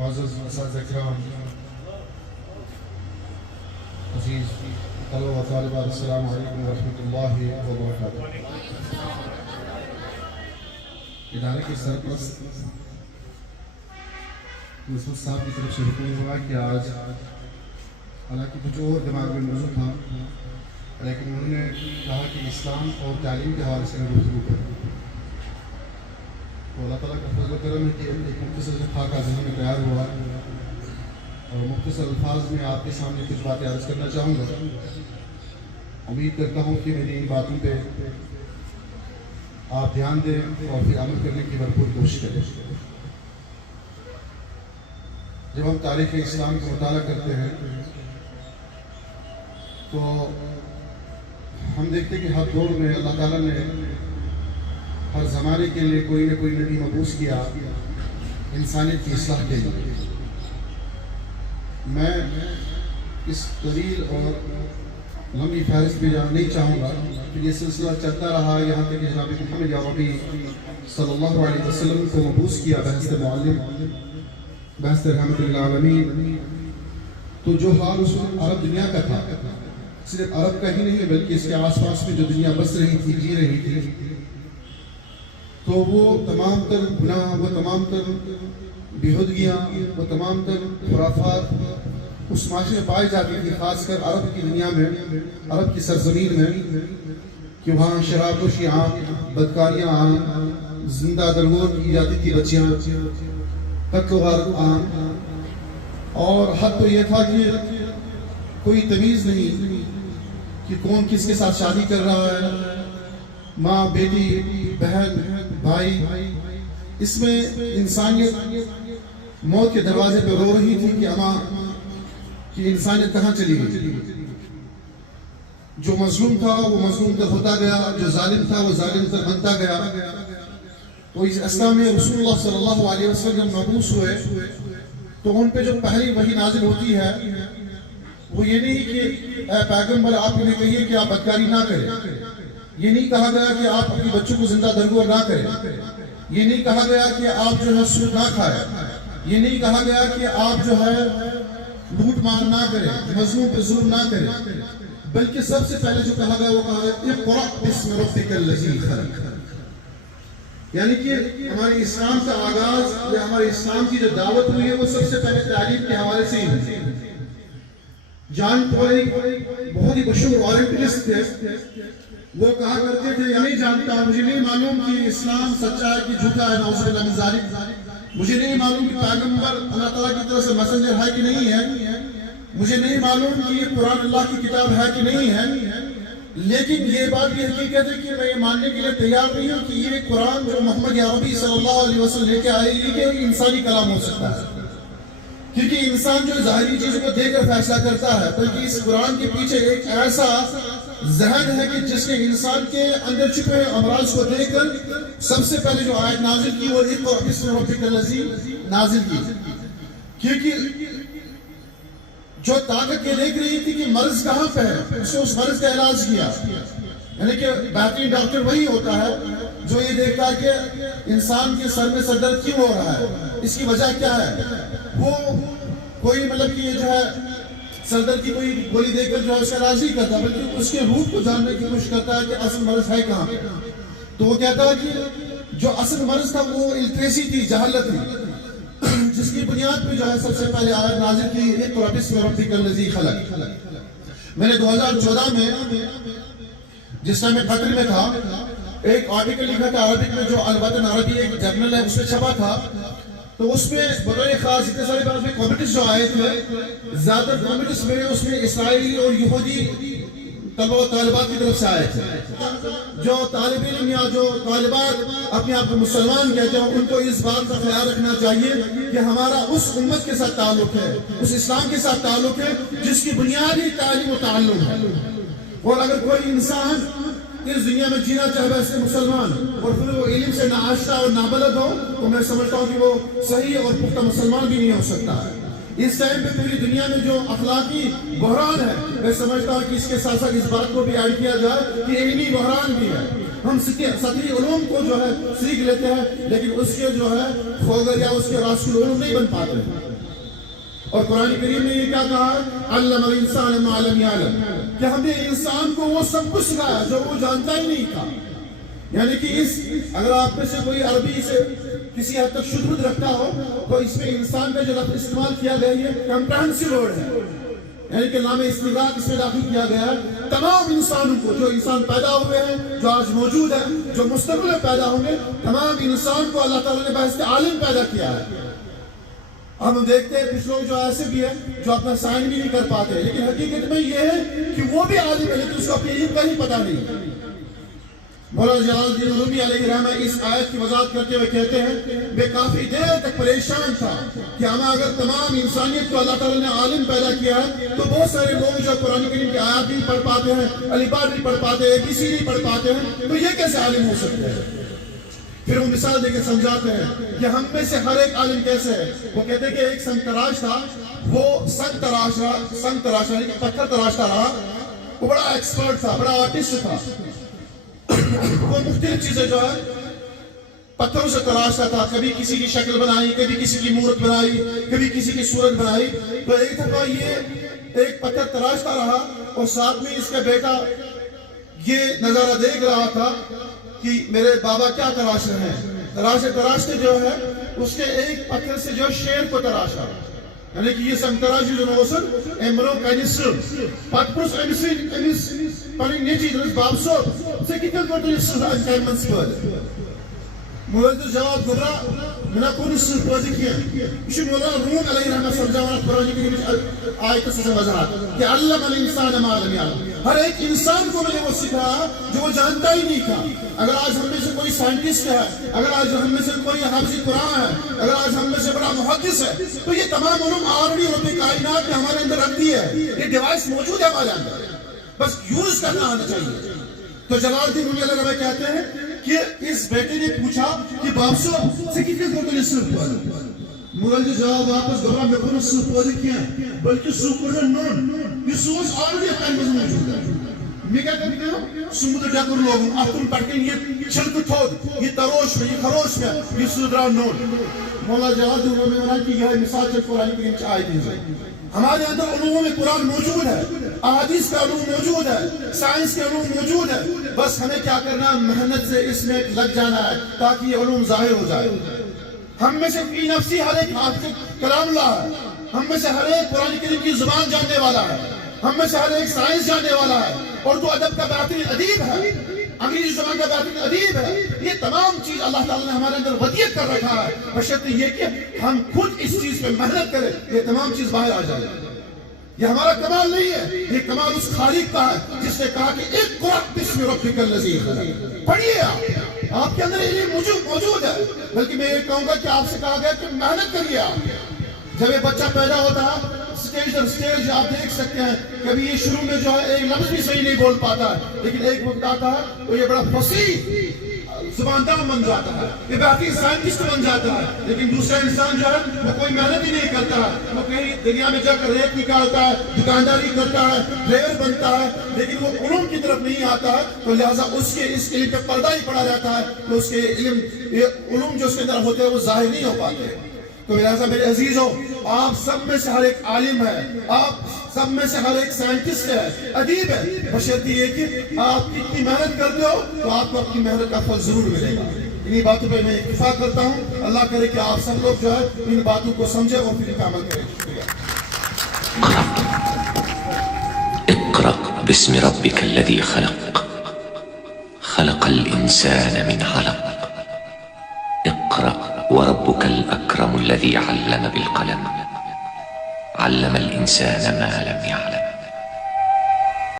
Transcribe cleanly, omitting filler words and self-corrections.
معزز اساتذہ کرام، عزیز طلبہ و طالبات، السلام علیکم ورحمۃ اللہ وبرکاتہ۔ ادارے کے سرپرست نصرت صاحب کی طرف سے حکم ہوا کہ آج حالانکہ کچھ اور دماغ میں موضوع تھا، لیکن انہوں نے کہا کہ اسلام اور تعلیم کے حوالے سے میں گفتگو کروں۔ تو اللہ تعالیٰ کا فضل و کرم ہے کہ ایک مختصر خاکہ ذہن میں تیار ہوا اور مختصر الفاظ میں آپ کے سامنے کچھ باتیں عرض کرنا چاہوں گا۔ امید کرتا ہوں کہ میری ان باتوں پہ آپ دھیان دیں اور پھر عمل کرنے کی بھرپور کوشش کریں۔ جب ہم تاریخ اسلام کا مطالعہ کرتے ہیں تو ہم دیکھتے ہیں کہ ہر دور میں اللہ تعالیٰ نے ہر زمانے کے لیے کوئی نہ کوئی نبی مبعوث کیا انسانیت کی اصلاح کے لیے۔ میں اس طویل اور لمبی فہرست میں جانا نہیں چاہوں گا کہ یہ سلسلہ چلتا رہا یہاں تک کہ جناب محمد عربی صلی اللہ علیہ وسلم کو مبعوث کیا بحث معلم، بحث رحمت للعالمین۔ تو جو حال اس وقت عرب دنیا کا تھا، صرف عرب کا ہی نہیں بلکہ اس کے آس پاس میں جو دنیا بس رہی تھی، جی رہی تھی، تو وہ تمام تر گناہ، وہ تمام تر بیہودگیاں، وہ تمام تر خرافات اس معاشرے میں پائی جاتی تھی، خاص کر عرب کی دنیا میں، عرب کی سرزمین میں، کہ وہاں شراب نوشی عام، بدکاریاں عام، زندہ درگور کی جاتی تھی بچیاں، قتل و غارت عام، اور حد تو یہ تھا کہ کوئی تمیز نہیں کہ کون کس کے ساتھ شادی کر رہا ہے، ماں، بیٹی، بہن، بھائی۔ اس میں انسانیت موت کے دروازے پہ رو رہی تھی کہ اماں کہ انسانیت کہاں چلی گئی۔ جو مظلوم تھا وہ مظلوم تر ہوتا گیا، جو ظالم تھا وہ ظالم تر بنتا گیا۔ تو اس اسلام میں رسول اللہ صلی اللہ علیہ وسلم مبعوث ہوئے تو ان پہ جو پہلی وحی نازل ہوتی ہے وہ یہ نہیں کہ اے پیغمبر آپ انہیں کہیے کہ آپ بدکاری نہ کریں، یہ نہیں کہا گیا کہ آپ اپنی بچوں کو زندہ درگور نہ کریں، یہ نہیں کہا گیا کہ آپ جو ہے سود نہ کھائیں، یہ نہیں کہا گیا کہ آپ جو ہے لوٹ مار نہ کریں، مظلوم پہ ظلم نہ کریں، بلکہ سب سے پہلے جو کہا گیا وہ کہا گیا اقرأ بسم ربک الذی خلق۔ یعنی کہ ہمارے اسلام کا آغاز یا ہمارے اسلام کی جو دعوت ہوئی ہے وہ سب سے پہلے تعلیم کے حوالے سے ہی ہوئی۔ جان پول ایک بہت ہی مشہور اورینٹلسٹ تھے، وہ کہا کرتے تھے یہ نہیں جانتا، مجھے نہیں معلوم کہ اسلام سچا ہے کہ جھوٹا ہے، نعوذ باللہ من ذالک، مجھے نہیں معلوم کہ پیغمبر اللہ تعالیٰ کی طرف سے میسنجر ہے کہ نہیں ہے، مجھے نہیں معلوم کہ یہ قرآن اللہ کی کتاب ہے کہ نہیں ہے، لیکن یہ بات یہ حقیقت ہے کہ میں یہ ماننے کے لیے تیار نہیں ہوں کہ یہ قرآن جو محمد عربی صلی اللہ علیہ وسلم لے کے آئے گی کہ انسانی کلام ہو سکتا ہے، کیونکہ انسان جو ظاہری چیزوں کو دیکھ کر فیصلہ کرتا ہے، بلکہ اس قرآن کے پیچھے ایک ایسا ذہن ہے کہ جس نے انسان کے اندر چھپے ہوئے امراض کو دیکھ کر سب سے پہلے جو آیت نازل کی وہ اقرأ بسم ربک الذی نازل کی، کیونکہ جو طاقت یہ دیکھ رہی تھی کہ مرض کہاں پہ ہے، اس نے اس مرض کا علاج کیا۔ یعنی کہ بہترین ڈاکٹر وہی ہوتا ہے جو یہ دیکھتا ہے کہ انسان کے سر میں سر درد کیوں ہو رہا ہے، اس کی وجہ کیا ہے۔ وہ کوئی مطلب کہ یہ جو ہے سر درد کی کوئی گولی دے کر جو ہے اس کا علاج نہیں کرتا، بلکہ اس کے روح کو جاننے کی کوشش کرتا ہے کہ اصل مرض ہے کہاں۔ تو وہ کہتا ہے کہ جو اصل مرض تھا وہ الٹریسی تھی، جہالت تھی، جس کی بنیاد پہ جو ہے سب سے پہلے آیت نازل کی اقرأ بسم ربک الذی خلق۔ میں نے 2014 میں جس ٹائم میں قطر میں تھا ایک آرٹیکل لکھا تھا عربک میں، جو الوطن عربی ایک جرنل ہے اس میں چھپا تھا، تو اس میں بطور خاص اتنے سارے بات میں کمیٹیز جو آئے تھے، زیادہ تر کمیٹیز میرے اس میں اسرائیلی اور یہودی طلبہ و طالبات کی طرف سے آئے تھے۔ جو طالب علم یا جو طالبات اپنے آپ کو مسلمان کہتے ہیں ان کو اس بات کا خیال رکھنا چاہیے کہ ہمارا اس امت کے ساتھ تعلق ہے، اس اسلام کے ساتھ تعلق ہے جس کی بنیاد ہی تعلیم و تعلم ہے، اور اگر کوئی انسان اس دنیا میں جینا چاہے ویسے مسلمان اور پھر وہ علم سے ناآشنا اور نابلد ہو تو میں سمجھتا ہوں کہ وہ صحیح اور پختہ مسلمان بھی نہیں ہو سکتا ہے۔ اس ٹائم پہ پوری دنیا میں جو اخلاقی بحران ہے، میں سمجھتا ہوں کہ اس کے ساتھ ساتھ اس بات کو بھی ایڈ کیا جائے کہ علمی بحران بھی ہے۔ ہم سطحی علوم کو جو ہے سیکھ لیتے ہیں لیکن اس کے جو ہے فوگر یا اس کے راسخ العلوم نہیں بن پاتے۔ اور قرآن کریم میں یہ کیا کہا ہے؟ علم الانسان ما لم یعلم، کہ ہم نے انسان کو وہ سب کچھ سکھایا جو وہ جانتا ہی نہیں تھا. یعنی کہ اگر آپ میں سے کوئی عربی سے کسی حد تک شدھ رکھتا ہو تو اس میں انسان کا جو لفظ استعمال کیا گیا یہ کمپریہنسو ورڈ ہے، یعنی کہ نام استغراق اس میں داخل کیا گیا ہے. تمام انسانوں کو، جو انسان پیدا ہوئے ہیں، جو آج موجود ہیں، جو مستقبل میں پیدا ہوں گے، تمام انسان کو اللہ تعالیٰ نے بحث عالم پیدا کیا ہے. ہم دیکھتے ہیں کچھ لوگ جو ایسے بھی ہیں جو اپنا سائن بھی نہیں کر پاتے، لیکن حقیقت میں یہ ہے کہ وہ بھی عالم ہے لیکن اس کو اپنی علم کا ہی پتہ نہیں. مولانا جلال الدین رومی علیہ الرحمہ اس آیت کی وضاحت کرتے ہوئے کہتے ہیں میں کافی دیر تک پریشان تھا کہ ہم اگر تمام انسانیت کو اللہ تعالیٰ نے عالم پیدا کیا ہے تو بہت سارے لوگ جو قرآن کریم کی آیات نہیں پڑھ پاتے ہیں، الف با نہیں پڑھ پاتے، ABC نہیں پڑھ پاتے ہیں، تو یہ کیسے عالم ہو سکتے ہیں؟ پھر وہ مثال دے کے سمجھاتے ہیں کہ ہم میں سے ہر ایک عالم کیسے ہے. وہ کہتے ہیں کہ ایک سنگ تراش تھا، وہ سنگ تراش یعنی کہ پتھر تراشتا رہا. وہ بڑا ایکسپرٹ تھا، بڑا آرٹسٹ تھا. وہ مختلف چیزیں جو ہے پتھروں سے تراشتا تھا، کبھی کسی کی شکل بنائی، کبھی کسی کی مورت بنائی، کبھی کسی کی صورت بنائی. تو ایک دفعہ یہ ایک پتھر تراشتا رہا اور ساتھ میں اس کا بیٹا یہ نظارہ دیکھ رہا تھا کہ میرے بابا کیا تراش رہے ہیں. تراشتے جو ہے اس کے ایک پتھر سے جو شیر کو تراشا، یعنی کہ یہ سمتراش جو نوسن امرو کنیسر پتپرس امس پانی نیچی درس بابسو سے کتن کو تو اس انجام منسپر مولد جواب گبرا منا کون اس پروزی کیا اسی مولانا روم علیہ رحمہ سمجھاوانا قرآن کی آیت سے وضاحت کہ علم الانسان ما لم یعلم، ہر ایک انسان کو میں نے وہ سکھایا جو وہ جانتا ہی نہیں تھا. اگر آج ہم میں سے کوئی سائنٹسٹ ہے، اگر آج ہم میں سے کوئی حافظ قرآن ہے، اگر آج ہم میں سے بڑا محدث ہے، تو یہ تمام علوم آلریڈی رب کائنات نے ہمارے اندر رکھ دی ہے. یہ ڈیوائس موجود ہے ہمارے اندر، بس یوز کرنا آنا چاہیے. تو جلال الدین رومی علیہ الرحمہ کہتے ہیں کہ اس بیٹے نے پوچھا کہ بابسو سے کتنے کو تو صرف پڑھا. مغل جو جواب واپس گبرا میں کون صرف پڑھے کیا بلکہ سوپر نون یہ سوچ آلریڈی اپنے میں موجود ہے. میں کیا کرتے ہیں سمودر جاکر لوگوں اپن پڑھتے ہیں یہ چھلک تھود، یہ تروش میں، یہ خروش میں، یہ سودرا نون. مولا جلال الدین رومی نے کہ یہ مثال سے قرآن کریم کی آیت ہے. ہمارے اندر علوم میں قرآن موجود ہے، احادیث کا علوم موجود ہے، سائنس کے علوم موجود ہے. بس ہمیں کیا کرنا ہے، محنت سے اس میں لگ جانا ہے تاکہ یہ علوم ظاہر ہو جائے. ہم میں سے فی نفسی ہر ایک حافظ کلام اللہ ہے، ہم میں سے ہر ایک قرآن کریم کی زبان جاننے والا ہے، ہم میں سے ہر ایک سائنس جاننے والا ہے، اردو ادب کا بہترین ادیب ہے، انگریزی زبان کا بہترین ادیب ہے. یہ تمام چیز اللہ تعالیٰ نے ہمارے اندر ودیعت کر رکھا ہے، بشرط یہ کہ ہم خود اس چیز پہ محنت کریں یہ تمام چیز باہر آ جائے. یہ ہمارا کمال نہیں ہے، یہ کمال اس خالق کا ہے جس نے کہا کہ اقرأ باسم ربک الذی خلق. پڑھیے آپ کے اندر علم موجود ہے، بلکہ میں یہ کہوں گا کہ آپ سے کہا گیا کہ محنت کریے. آپ جب یہ بچہ پیدا ہوتا ہے سٹیج در سٹیج آپ دیکھ سکتے ہیں کبھی یہ شروع میں جو ہے ایک لفظ بھی صحیح نہیں بول پاتا ہے، لیکن ایک وقت آتا ہے تو یہ بڑا فصیح زباندار بن جاتا ہے، یہ بہترین سائنٹسٹ بن جاتا ہے. لیکن دوسرا انسان جو ہے وہ کوئی محنت ہی نہیں کرتا ہے، وہ کہیں دنیا میں جا کر ریت نکالتا ہے، دکانداری کرتا ہے، ڈرائیور بنتا ہے، لیکن وہ علوم کی طرف نہیں آتا ہے. تو لہٰذا اس کے اس علم پہ پردہ ہی پڑا رہتا ہے، تو اس کے علوم جو اس کے اندر ہوتے ہیں وہ ظاہر نہیں ہو پاتے. تو لہٰذا میرے عزیزوں، آپ سب میں سے ہر ایک عالم ہے، آپ سب میں سے ہر ایک سائنٹسٹ ہے، ادیب ہے، بشرطیہ یہ کہ آپ کتنی محنت کرتے ہو تو آپ کو اپنی محنت کا پھل ضرور ملے گا. انہی باتوں پہ میں اتفاق کرتا ہوں. اللہ کرے کہ آپ سب لوگ جو ہے ان باتوں کو سمجھیں اور پھر ان کا عمل کریں. اقرأ باسم ربك الذي خلق خلق الإنسان من علق اقرأ وربك الأكرم الذي علم بالقلم علم الإنسان ما لم يعلم.